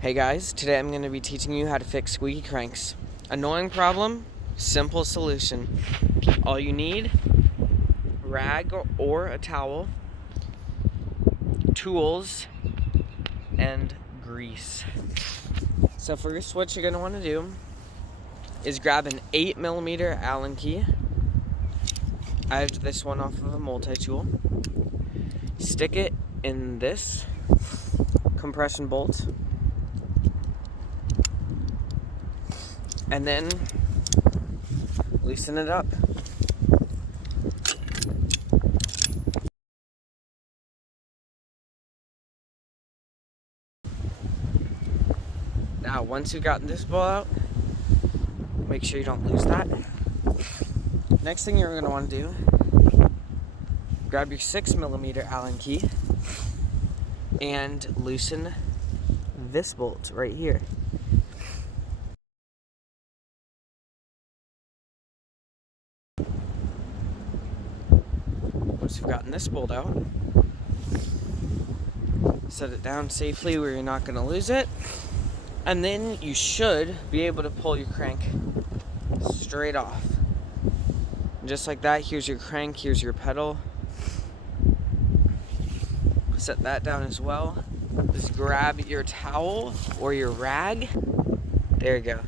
Hey guys, today I'm going to be teaching you how to fix squeaky cranks. Annoying problem, simple solution. All you need, a rag or a towel, tools, and grease. So first what you're going to want to do is grab an 8mm Allen key. I have this one off of a multi-tool. Stick it in this compression bolt. And then loosen it up. Now, once you've gotten this bolt out, make sure you don't lose that. Next thing you're going to want to do, grab your 6mm Allen key and loosen this bolt right here. Once you've gotten this bolt out, set it down safely where you're not going to lose it, and then you should be able to pull your crank straight off. And just like that, here's your crank, here's your pedal. Set that down as well. Just grab your towel or your rag. There you go.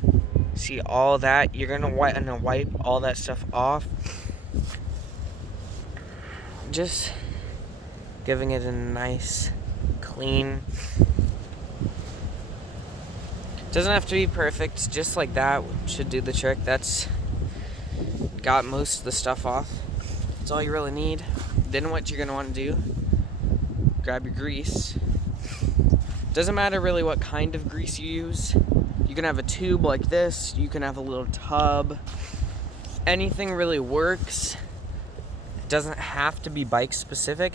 See all that? You're gonna wipe all that stuff off. Just giving it a nice, clean. Doesn't have to be perfect. Just like that should do the trick. That's got most of the stuff off. That's all you really need. Then what you're gonna want to do, grab your grease. Doesn't matter really what kind of grease you use. You can have a tube like this, you can have a little tub. Anything really works. It doesn't have to be bike specific.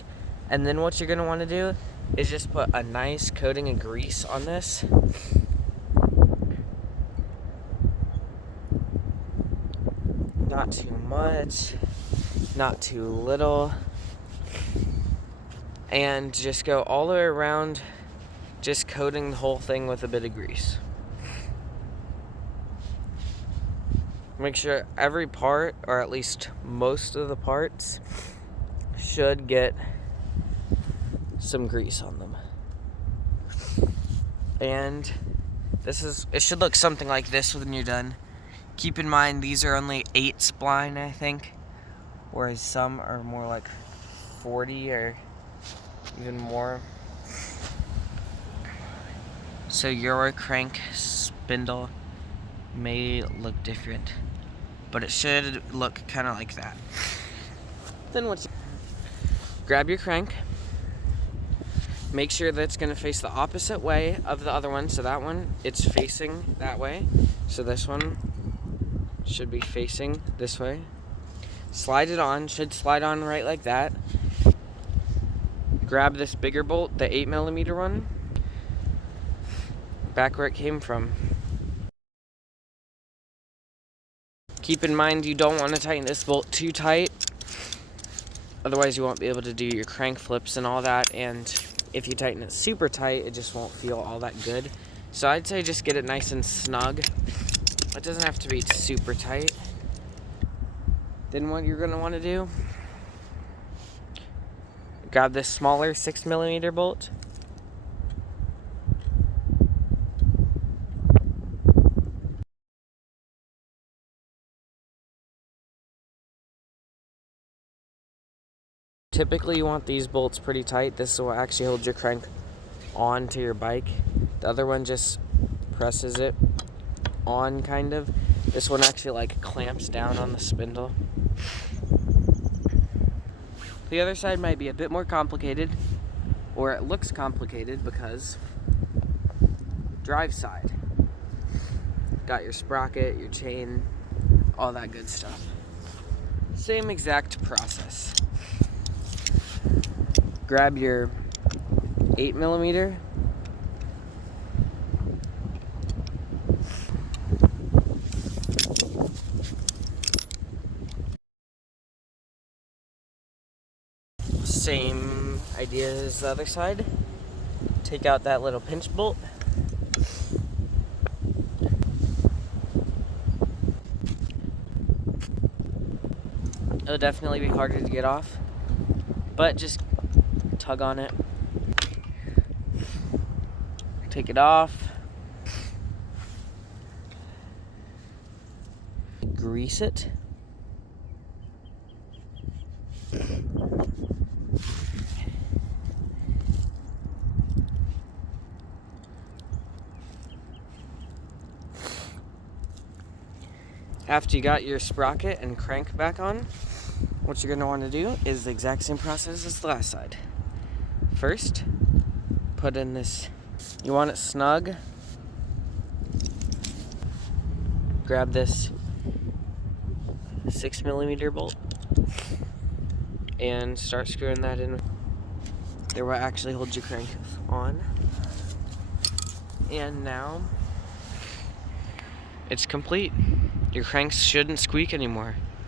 And then what you're gonna want to do is just put a nice coating of grease on this. Not too much, not too little. And just go all the way around, just coating the whole thing with a bit of grease. Make sure every part, or at least most of the parts, should get some grease on them. And it should look something like this when you're done. Keep in mind these are only 8 spline, I think, whereas some are more like 40 or even more. So your crank spindle may look different, but it should look kind of like that. Then grab your crank, make sure that it's going to face the opposite way of the other one. So that one, it's facing that way. So this one should be facing this way. Slide it on, should slide on right like that. Grab this bigger bolt, the 8mm one, back where it came from. Keep in mind you don't want to tighten this bolt too tight, otherwise you won't be able to do your crank flips and all that, and if you tighten it super tight, it just won't feel all that good. So I'd say just get it nice and snug. It doesn't have to be super tight. Then what you're going to want to do, grab this smaller 6mm bolt. Typically you want these bolts pretty tight. This will actually hold your crank onto your bike. The other one just presses it on, kind of. This one actually like clamps down on the spindle. The other side might be a bit more complicated, or it looks complicated because drive side. Got your sprocket, your chain, all that good stuff. Same exact process. Grab your 8mm. Same idea as the other side. Take out that little pinch bolt. It'll definitely be harder to get off, but just tug on it. Take it off. Grease it. After you got your sprocket and crank back on, what you're going to want to do is the exact same process as the last side. First, put in this, you want it snug. Grab this 6mm bolt and start screwing that in. There will actually hold your crank on. And now it's complete. Your cranks shouldn't squeak anymore.